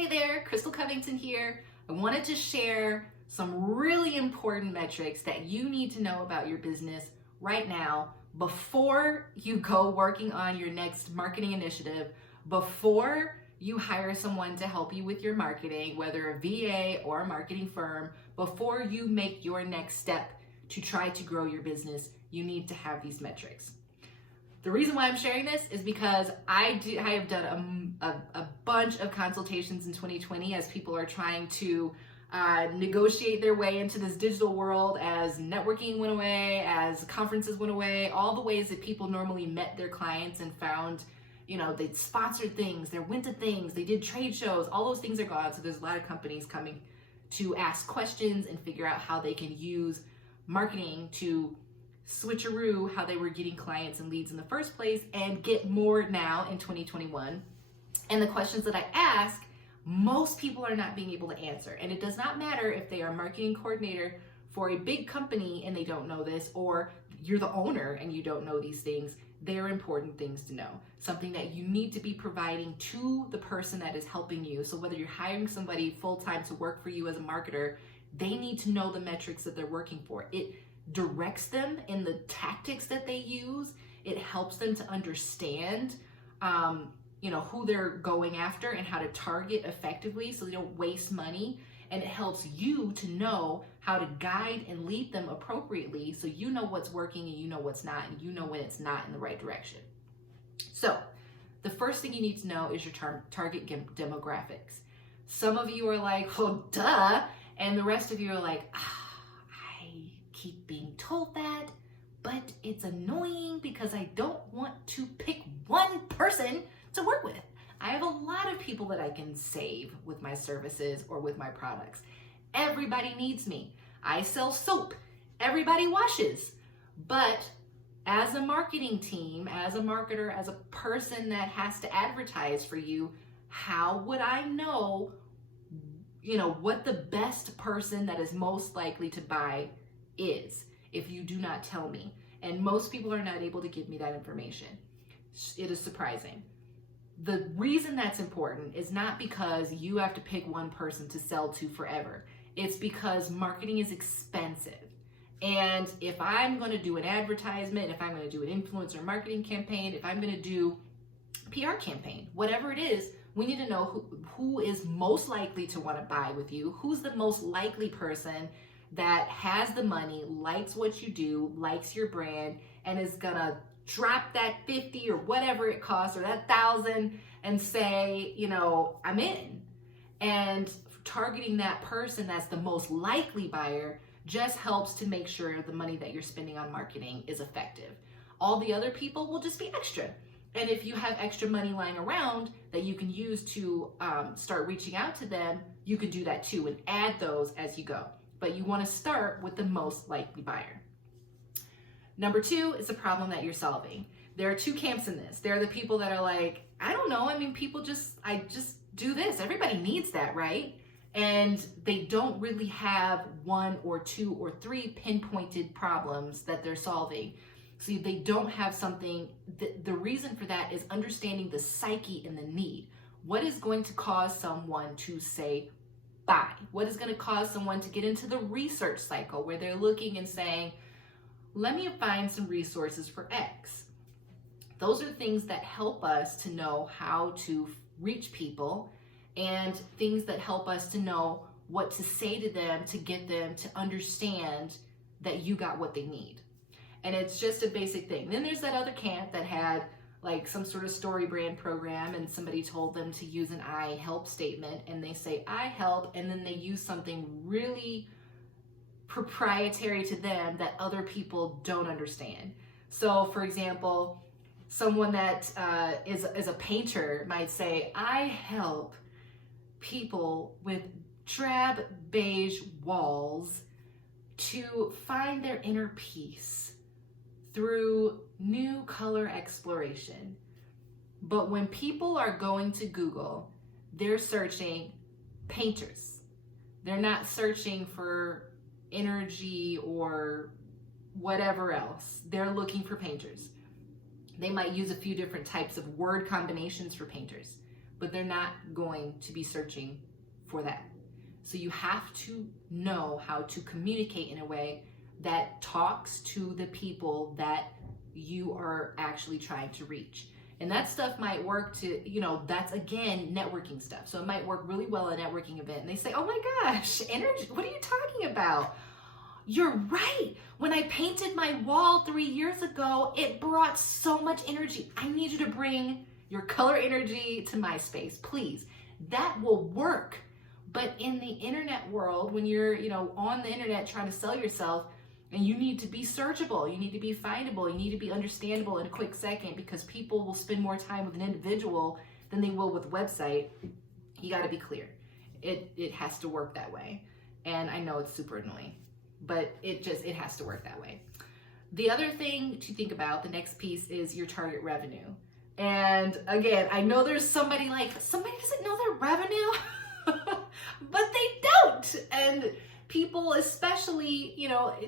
Hey there, Crystal Covington here. I wanted to share some really important metrics that you need to know about your business right now before you go working on your next marketing initiative, before you hire someone to help you with your marketing, whether a VA or a marketing firm, before you make your next step to try to grow your business, you need to have these metrics. The reason why I'm sharing this is because I have done a bunch of consultations in 2020 as people are trying to negotiate their way into this digital world, as networking went away, as conferences went away, all the ways that people normally met their clients and found, they sponsored things, they went to things, they did trade shows, all those things are gone. So there's a lot of companies coming to ask questions and figure out how they can use marketing to switcheroo how they were getting clients and leads in the first place and get more now in 2021. And the questions that I ask, most people are not being able to answer. And it does not matter if they are a marketing coordinator for a big company and they don't know this, or you're the owner and you don't know these things. They're important things to know. Something that you need to be providing to the person that is helping you. So whether you're hiring somebody full-time to work for you as a marketer, they need to know the metrics that they're working for. It directs them in the tactics that they use. It helps them to understand who they're going after and how to target effectively so they don't waste money. And it helps you to know how to guide and lead them appropriately so you know what's working and you know what's not, and you know when it's not in the right direction. So the first thing you need to know is your target demographics. Some of you are like, oh, duh. And the rest of you are like, keep being told that, but it's annoying because I don't want to pick one person to work with. I have a lot of people that I can save with my services or with my products. Everybody needs me. I sell soap. Everybody washes. But as a marketing team, as a marketer, as a person that has to advertise for you, how would I know, what the best person that is most likely to buy is if you do not tell me? And most people are not able to give me that information. It is surprising. The reason that's important is not because you have to pick one person to sell to forever. It's because marketing is expensive. And if I'm going to do an advertisement, if I'm going to do an influencer marketing campaign, if I'm going to do a PR campaign, whatever it is, we need to know who is most likely to want to buy with you, who's the most likely person that has the money, likes what you do, likes your brand, and is gonna drop that 50 or whatever it costs, or that 1,000, and say, I'm in. And targeting that person that's the most likely buyer just helps to make sure the money that you're spending on marketing is effective. All the other people will just be extra. And if you have extra money lying around that you can use to start reaching out to them, you can do that too and add those as you go. But you want to start with the most likely buyer. Number 2 is the problem that you're solving. There are 2 camps in this. There are the people that are like, I don't know, I just do this. Everybody needs that, right? And they don't really have 1 or 2 or 3 pinpointed problems that they're solving. So they don't have something. The reason for that is understanding the psyche and the need. What is going to cause someone to say buy? What is going to cause someone to get into the research cycle where they're looking and saying, let me find some resources for X? Those are things that help us to know how to reach people, and things that help us to know what to say to them to get them to understand that you got what they need. And it's just a basic thing. Then there's that other camp that had like some sort of story brand program, and somebody told them to use an I help statement, and they say I help, and then they use something really proprietary to them that other people don't understand. So for example, someone that is a painter might say, I help people with drab beige walls to find their inner peace through new color exploration. But when people are going to Google, they're searching painters. They're not searching for energy or whatever else. They're looking for painters. They might use a few different types of word combinations for painters, but they're not going to be searching for that. So you have to know how to communicate in a way that talks to the people that you are actually trying to reach. And that stuff might work to, that's again, networking stuff. So it might work really well at a networking event. And they say, oh my gosh, energy, what are you talking about? You're right. When I painted my wall 3 years ago, it brought so much energy. I need you to bring your color energy to my space, please. That will work. But in the internet world, when you're, on the internet trying to sell yourself, and you need to be searchable, you need to be findable, you need to be understandable in a quick second, because people will spend more time with an individual than they will with a website. You got to be clear. It has to work that way. And I know it's super annoying, but it has to work that way. The other thing to think about, the next piece, is your target revenue. And again, I know there's somebody doesn't know their revenue, but they don't. And people, especially,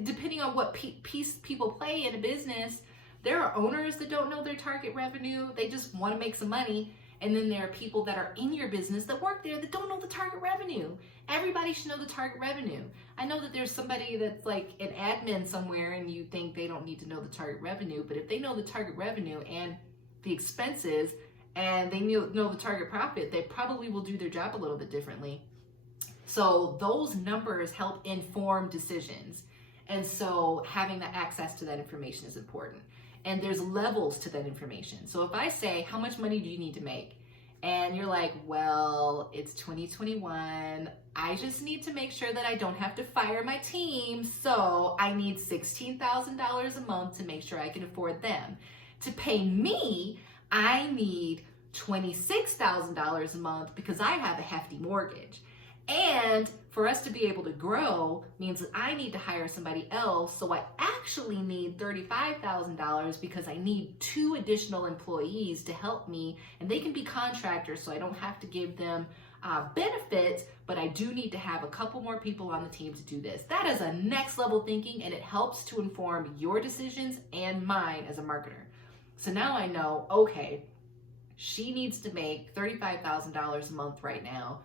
depending on what piece people play in a business, there are owners that don't know their target revenue. They just want to make some money. And then there are people that are in your business that work there that don't know the target revenue. Everybody should know the target revenue. I know that there's somebody that's like an admin somewhere and you think they don't need to know the target revenue, but if they know the target revenue and the expenses and they know the target profit, they probably will do their job a little bit differently. So those numbers help inform decisions. And so having the access to that information is important. And there's levels to that information. So if I say, how much money do you need to make? And you're like, well, it's 2021. I just need to make sure that I don't have to fire my team. So I need $16,000 a month to make sure I can afford them. To pay me, I need $26,000 a month because I have a hefty mortgage. And for us to be able to grow means that I need to hire somebody else. So I actually need $35,000 because I need 2 additional employees to help me. And they can be contractors, so I don't have to give them benefits, but I do need to have a couple more people on the team to do this. That is a next level thinking, and it helps to inform your decisions and mine as a marketer. So now I know, okay, she needs to make $35,000 a month right now.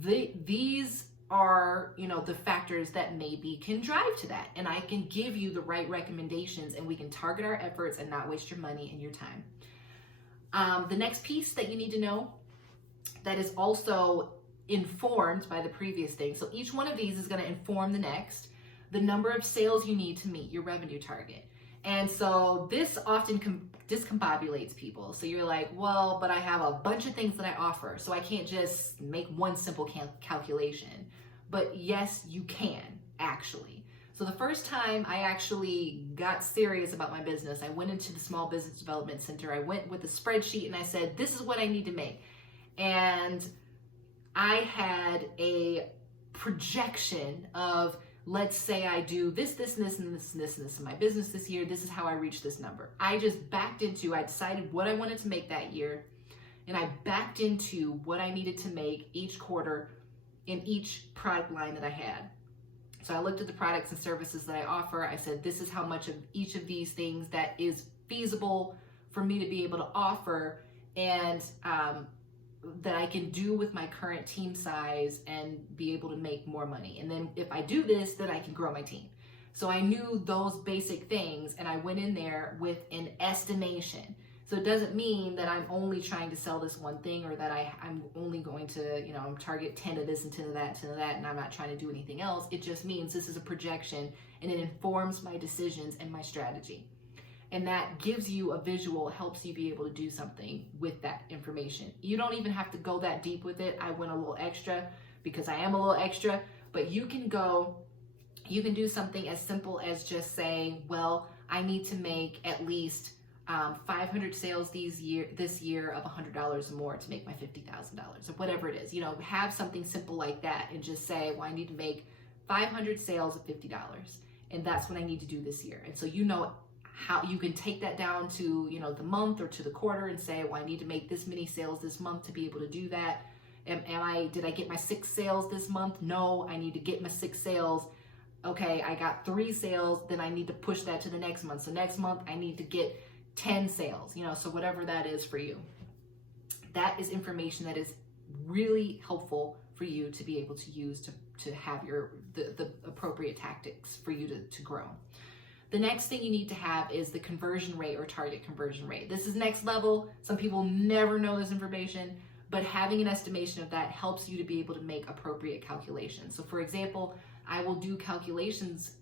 These are, the factors that maybe can drive to that. And I can give you the right recommendations, and we can target our efforts and not waste your money and your time. The next piece that you need to know that is also informed by the previous thing. So each one of these is going to inform the next, the number of sales you need to meet your revenue target. And so this often discombobulates people. So you're like, well, but I have a bunch of things that I offer, so I can't just make one simple calculation. But yes, you can, actually. So the first time I actually got serious about my business, I went into the Small Business Development Center. I went with a spreadsheet and I said, this is what I need to make. And I had a projection of, let's say I do this, this, and this, and this, and this, and this in my business this year. This is how I reach this number. I decided what I wanted to make that year, and I backed into what I needed to make each quarter in each product line that I had. So I looked at the products and services that I offer. I said, this is how much of each of these things that is feasible for me to be able to offer, and that I can do with my current team size and be able to make more money. And then if I do this, then I can grow my team. So I knew those basic things, and I went in there with an estimation. So it doesn't mean that I'm only trying to sell this one thing, or that I'm only going to, target 10 of this and 10 of that, 10 of that, and I'm not trying to do anything else. It just means this is a projection, and it informs my decisions and my strategy. And that gives you a visual, helps you be able to do something with that information. You don't even have to go that deep with it. I went a little extra because I am a little extra, but you can do something as simple as just saying, well, I need to make at least 500 sales this year of $100 or more to make my $50,000, or whatever it is. Have something simple like that and just say, well, I need to make 500 sales of $50, and that's what I need to do this year. And so how you can take that down to the month or to the quarter and say, well, I need to make this many sales this month to be able to do that. Did I get my 6 sales this month? No, I need to get my 6 sales. Okay, I got 3 sales, then I need to push that to the next month. So next month I need to get 10 sales, so whatever that is for you. that is information that is really helpful for you to be able to use to have the appropriate tactics for you to grow. The next thing you need to have is the conversion rate or target conversion rate. This is next level. Some people never know this information, but having an estimation of that helps you to be able to make appropriate calculations. So for example, I will do calculations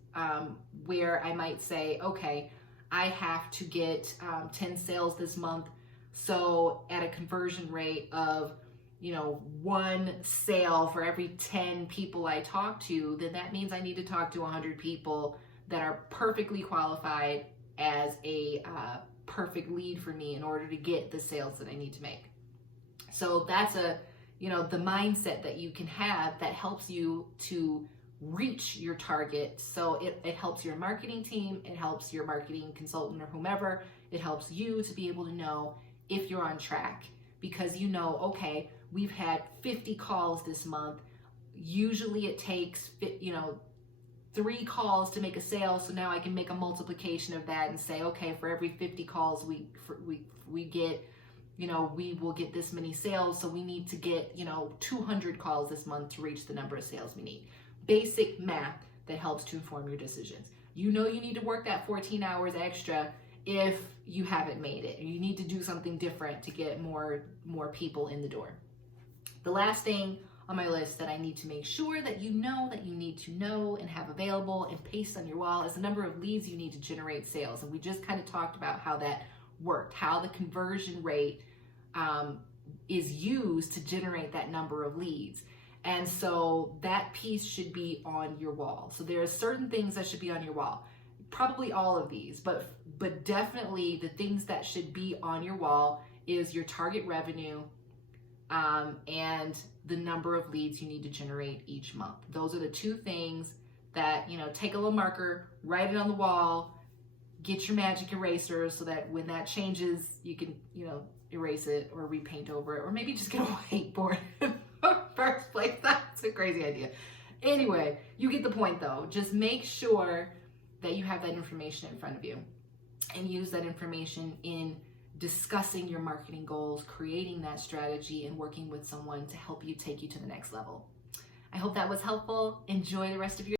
where I might say, okay, I have to get 10 sales this month. So at a conversion rate of, 1 sale for every 10 people I talk to, then that means I need to talk to 100 people that are perfectly qualified as a perfect lead for me in order to get the sales that I need to make. So that's the mindset that you can have that helps you to reach your target. So it helps your marketing team, it helps your marketing consultant or whomever, it helps you to be able to know if you're on track, because okay, we've had 50 calls this month. Usually it takes 3 calls to make a sale, so now I can make a multiplication of that and say, okay, for every 50 calls we get, we will get this many sales, so we need to get 200 calls this month to reach the number of sales we need. Basic math that helps to inform your decisions. You need to work that 14 hours extra if you haven't made it. You need to do something different to get more people in the door. The last thing on my list that I need to make sure that you need to know and have available and paste on your wall is the number of leads you need to generate sales. And we just kind of talked about how that worked, how the conversion rate is used to generate that number of leads. And so that piece should be on your wall. So there are certain things that should be on your wall. Probably all of these, but definitely the things that should be on your wall is your target revenue and the number of leads you need to generate each month. Those are the 2 things that, take a little marker, write it on the wall, get your magic eraser so that when that changes, you can, erase it or repaint over it, or maybe just get a whiteboard. First place, that's a crazy idea. Anyway, you get the point though. Just make sure that you have that information in front of you and use that information in discussing your marketing goals, creating that strategy, and working with someone to help you take you to the next level. I hope that was helpful. Enjoy the rest of your